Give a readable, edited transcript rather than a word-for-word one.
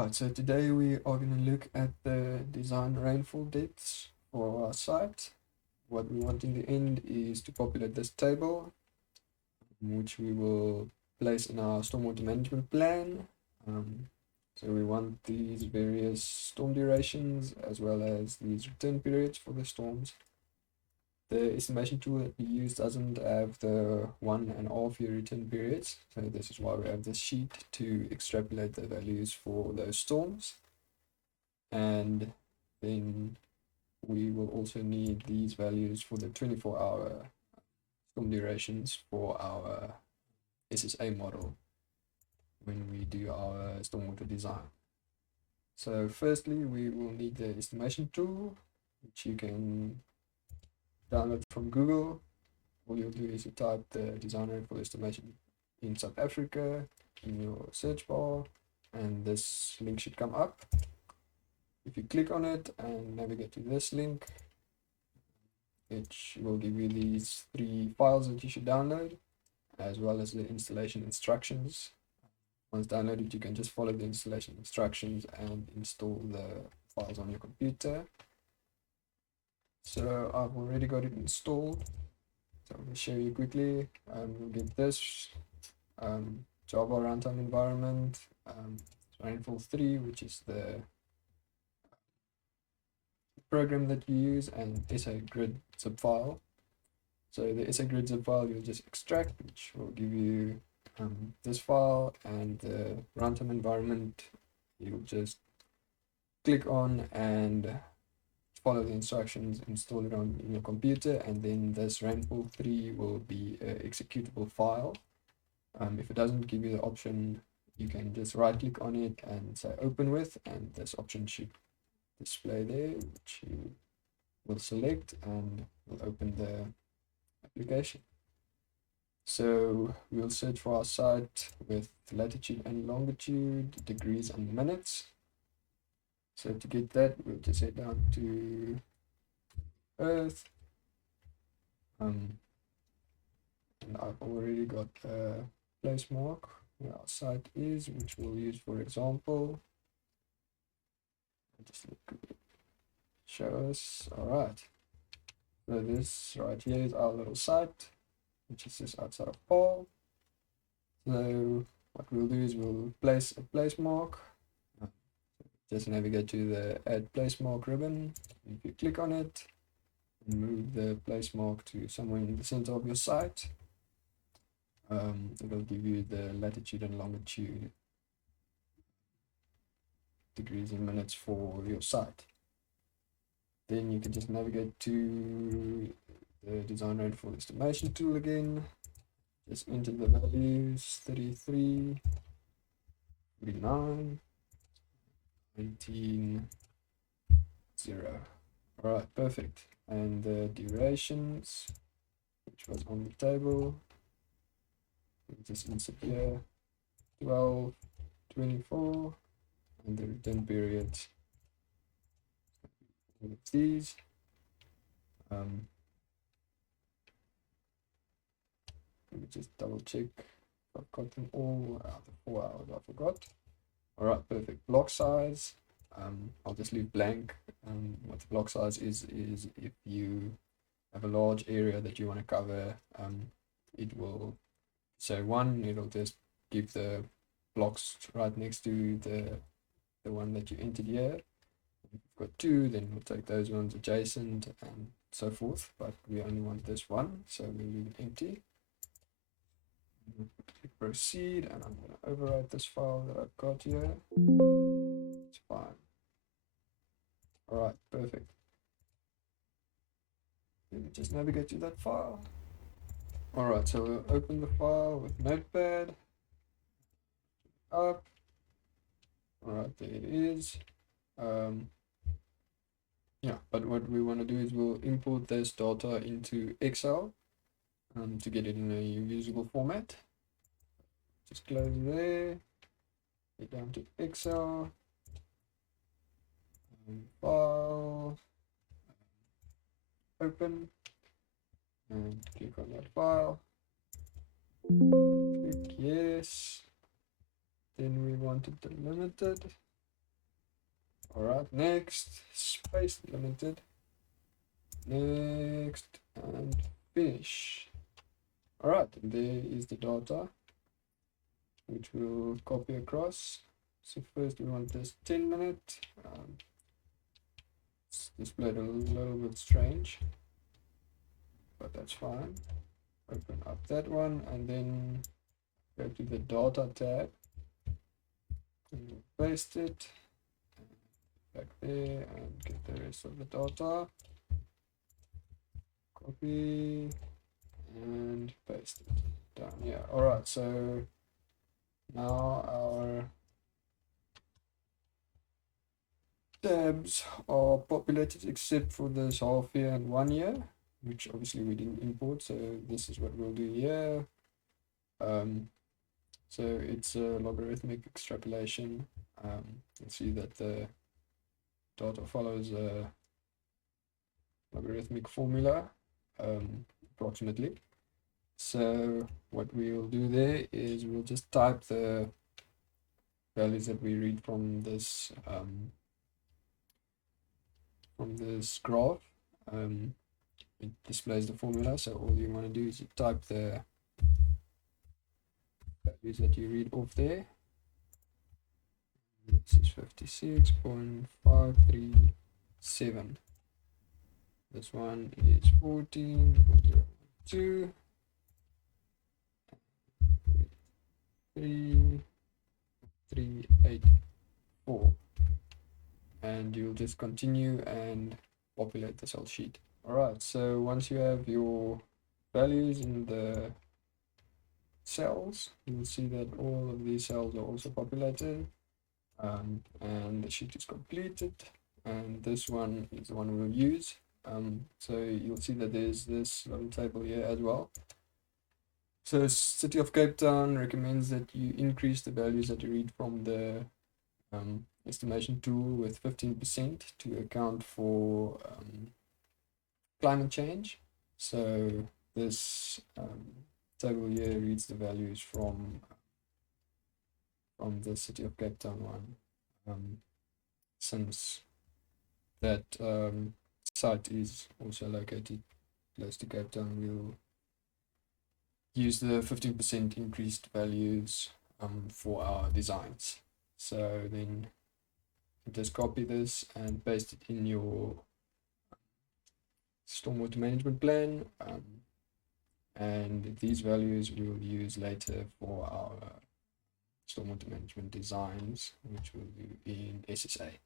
Alright, so today we are going to look at the design rainfall depths for our site. What we want in the end is to populate this table, which we will place in our stormwater management plan. So we want these various storm durations as well as these return periods for the storms. The estimation tool that we use doesn't have the 1.5 year return periods, so this is why we have this sheet to extrapolate the values for those storms. And then we will also need these values for the 24-hour storm durations for our SSA model when we do our stormwater design. So firstly, we will need the estimation tool, which you can download from Google. All you'll do is you type the Design Rainfall Estimation in South Africa in your search bar, and this link should come up. If you click on it and navigate to this link, it will give you these 3 files that you should download, as well as the installation instructions. Once downloaded, you can just follow the installation instructions and install the files on your computer. So I've already got it installed. So I'm going to show you quickly. We'll get this Java runtime environment, Rainfall 3, which is the program that you use, and SA grid zip file. So the SA grid zip file you'll just extract, which will give you this file, and the runtime environment you'll just click on and follow the instructions, install it on in your computer, and then this Rainfall 3 will be an executable file. If it doesn't give you the option, you can just right click on it and say open with, and this option should display there, which you will select and will open the application. So we'll search for our site with latitude and longitude, degrees and minutes. So to get that, we'll just head down to Earth, and I've already got a place mark where our site is, which we'll use for example. Just show us. All right, so this right here is our little site, which is just outside of Paul. So what we'll do is we'll place a place mark. Just navigate to the add place mark ribbon. If you click on it and move the place mark to somewhere in the center of your site, it'll give you the latitude and longitude, degrees and minutes for your site. Then you can just navigate to the Design Rainfall Estimation tool again. Just enter the values 33, 49, 19, 0. All right, perfect. And the durations, which was on the table, we'll just insert here 12, 24, and the return periods. All of these. Let me just double check. I've got them all out of 4 hours. I forgot. All right, perfect. Block size. I'll just leave blank. What the block size is if you have a large area that you want to cover, it will say 1. It'll just give the blocks right next to the one that you entered here. If you've got 2, then we'll take those ones adjacent and so forth, but we only want this one, so we'll leave it empty. Click proceed, and I'm going to overwrite this file that I've got here. It's fine. All right, perfect. Let me just navigate to that file. All right, so we'll open the file with Notepad. Up. All right, there it is. Yeah, but what we want to do is we'll import this data into Excel to get it in a usable format. Just close there, get down to Excel, file, open, and click on that file. Click yes. Then we want it delimited. Alright, next, space limited. Next, and finish. Alright, there is the data, which we'll copy across. So first we want this 10-minute. It's displayed a little bit strange, but that's fine. Open up that one and then go to the data tab and paste it back there and get the rest of the data. Copy and paste it down here. Alright, so now our tabs are populated except for this half year and 1 year, which obviously we didn't import, so this is what we'll do here. So it's a logarithmic extrapolation. You'll see that the data follows a logarithmic formula, approximately. So what we'll do there is we'll just type the values that we read from this graph. It displays the formula, so all you want to do is you type the values that you read off there. This is 56.537. This one is 14.02. 3384, and you'll just continue and populate the cell sheet. Alright, so once you have your values in the cells, you'll see that all of these cells are also populated, and the sheet is completed, and this one is the one we'll use. So you'll see that there's this little table here as well. So City of Cape Town recommends that you increase the values that you read from the estimation tool with 15% to account for climate change. So this table here reads the values from the City of Cape Town one. Since that site is also located close to Cape Town, we'll use the 15% increased values for our designs. So then just copy this and paste it in your stormwater management plan, and these values we'll use later for our stormwater management designs, which we'll do in SSA.